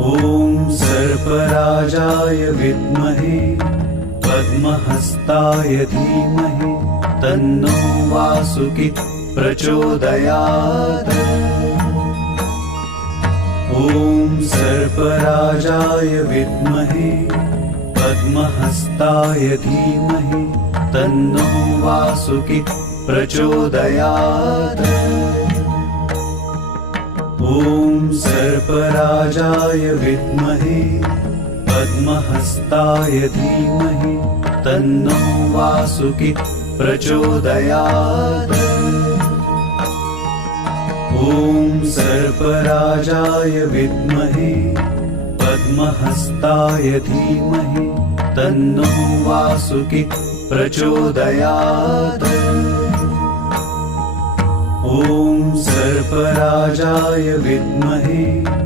ॐ सर्पराजाय विद्महे पद्महस्ताय धीमहि तन्नो वासुकी प्रचोदयात्। ॐ सर्पराजाय विद्महे पद्महस्ताय धीमहि तन्नो वासुकी प्रचोदयात्। ॐ सर्पराजाय विद्महे पद्महस्ताय धीमहि तन्नो वासुकी प्रचोदयात्। ॐ सर्पराजाय विद्महे पद्महस्ताय धीमहि तन्नो वासुकी प्रचोदयात्। ॐ सर्पराजाय विद्महे